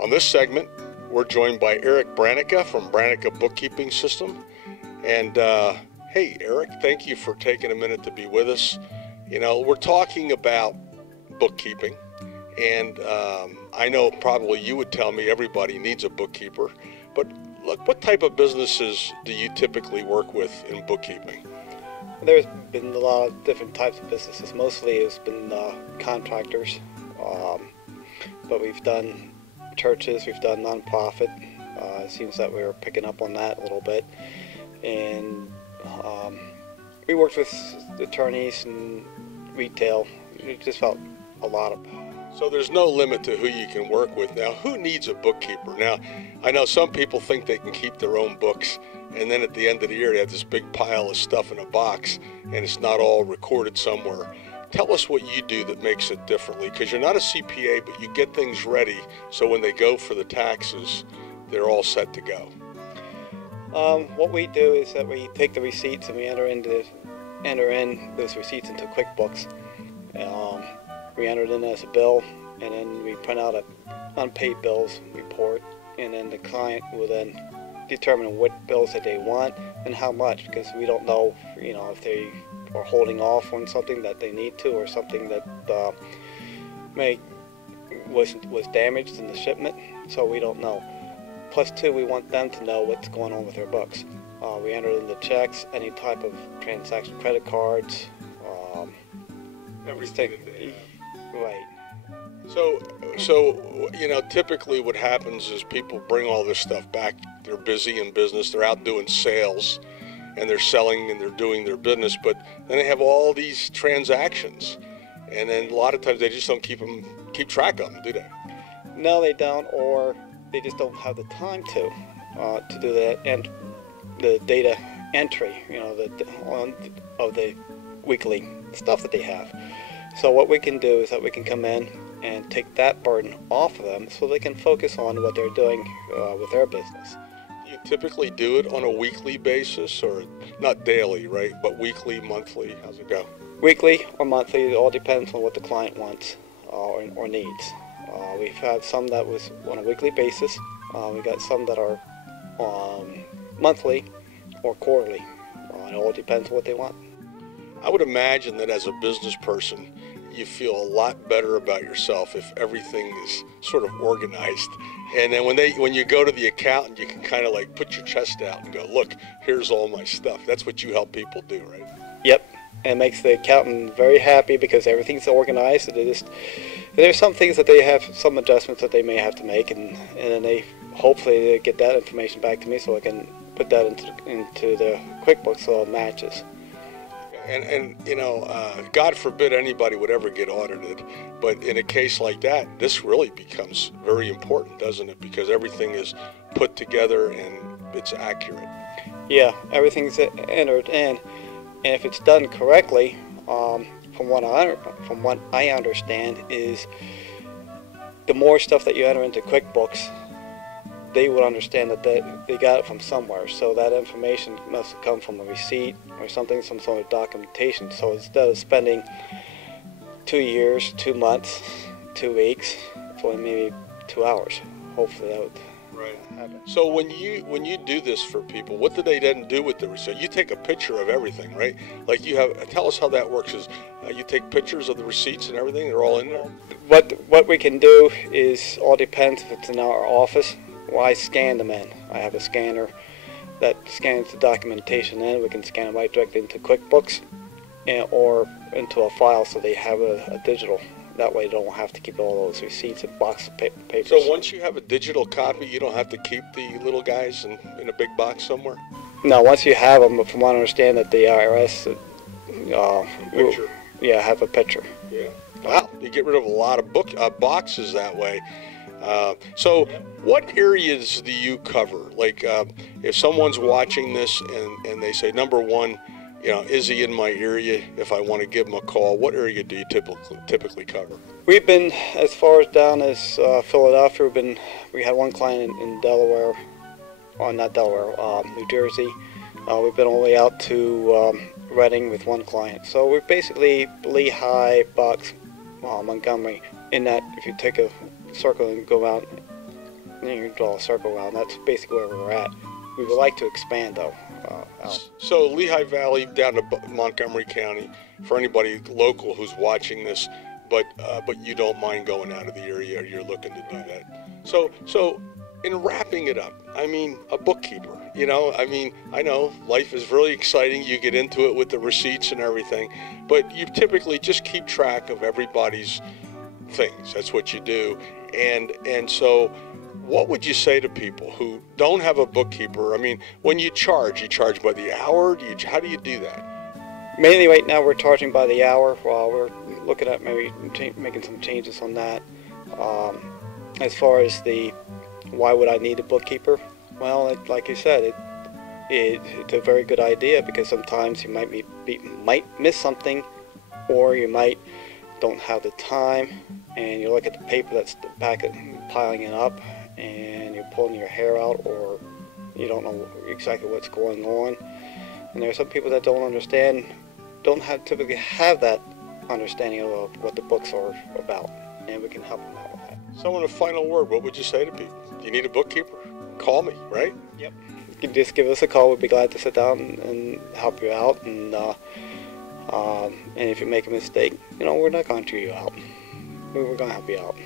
On this segment, we're joined by Eric Branica from Branica Bookkeeping System. And hey, Eric, thank you for taking a minute to be with us. You know, we're talking about bookkeeping, and I know probably you would tell me everybody needs a bookkeeper, but look, what type of businesses do you typically work with in bookkeeping? There's been a lot of different types of businesses. Mostly it's been contractors, but we've done churches, we've done nonprofit. It seems that we're picking up on that a little bit, and we worked with attorneys and retail. It just felt a lot of. So there's no limit to who you can work with. Now, who needs a bookkeeper? Now, I know some people think they can keep their own books, and then at the end of the year they have this big pile of stuff in a box, and it's not all recorded somewhere. Tell us what you do that makes it differently, because you're not a CPA, but you get things ready so when they go for the taxes, they're all set to go. What we do is that we take the receipts and we enter in those receipts into QuickBooks. We enter it in as a bill, and then we print out an unpaid bills report, and then the client will then determine what bills that they want and how much, because we don't know, you know, if they are holding off on something that they need to, or something that was damaged in the shipment, so we don't know. Plus two, we want them to know what's going on with their books. We enter in the checks, any type of transaction, credit cards, Everything. Right. So you know, typically what happens is people bring all this stuff back. They're busy in business. They're out doing sales, and they're selling and they're doing their business. But then they have all these transactions, and then a lot of times they just don't keep track of them, do they? No, they don't, or they just don't have the time to do that, and the data entry, you know, of the weekly stuff that they have. So what we can do is that we can come in and take that burden off of them so they can focus on what they're doing with their business. You typically do it on a weekly basis, or not daily, right? But weekly, monthly, how's it go? Weekly or monthly, it all depends on what the client wants or needs. We've had some that was on a weekly basis. We got some that are monthly or quarterly. It all depends on what they want. I would imagine that as a business person, you feel a lot better about yourself if everything is sort of organized. And then when you go to the accountant, you can kind of like put your chest out and go, look, here's all my stuff. That's what you help people do, right? Yep. And it makes the accountant very happy because everything's organized. And there's some things that they have, some adjustments that they may have to make, and then hopefully they get that information back to me so I can put that into the QuickBooks so it matches. And you know, God forbid anybody would ever get audited, but in a case like that, this really becomes very important, doesn't it? Because everything is put together and it's accurate. Yeah, everything's entered in, and if it's done correctly, from what I understand, is the more stuff that you enter into QuickBooks, they would understand that they got it from somewhere. So that information must have come from a receipt or something, some sort of documentation. So instead of spending 2 years, 2 months, 2 weeks, it's only maybe 2 hours. Hopefully that would happen. So when you do this for people, what do they then do with the receipt? You take a picture of everything, right? Like tell us how that works. Is you take pictures of the receipts and everything? They're all in there? What we can do is all depends if it's in our office. Well, I scan them in. I have a scanner that scans the documentation in. We can scan it right directly into QuickBooks or into a file so they have a digital. That way they don't have to keep all those receipts and box of papers. So once you have a digital copy, you don't have to keep the little guys in a big box somewhere? No, once you have them, from what I understand, that the IRS picture. Yeah, have a picture. Yeah. Wow, you get rid of a lot of boxes that way. So what areas do you cover? Like if someone's watching this and they say, number one, you know, is he in my area? If I want to give him a call, what area do you typically cover? We've been as far as down as Philadelphia. We had one client in Delaware, or not Delaware, New Jersey. We've been all the way out to Reading with one client. So we're basically Lehigh, Bucks, Montgomery. In that, if you take a circle and go out you draw a circle around. That's basically where we're at. We would like to expand, though. Out. So Lehigh Valley down to Montgomery County, for anybody local who's watching this, but you don't mind going out of the area, you're looking to do that. So in wrapping it up, I mean, a bookkeeper, you know, I mean, I know life is really exciting. You get into it with the receipts and everything, but you typically just keep track of everybody's things. That's what you do. And so what would you say to people who don't have a bookkeeper? I mean, when you charge by the hour? How do you do that? Mainly right now we're charging by the hour. While we're looking at maybe making some changes on that. As far as why would I need a bookkeeper? Well, like you said, it's a very good idea, because sometimes you might miss something, or you might don't have the time, and you look at the paper that's piling it up, and you're pulling your hair out, or you don't know exactly what's going on. And there are some people that don't typically have that understanding of what the books are about, and we can help them out with that. So in a final word, what would you say to people? Do you need a bookkeeper? Call me, right? Yep. You can just give us a call. We'd be glad to sit down and help you out. And if you make a mistake, we're not going to chew you out. We're going to help you out.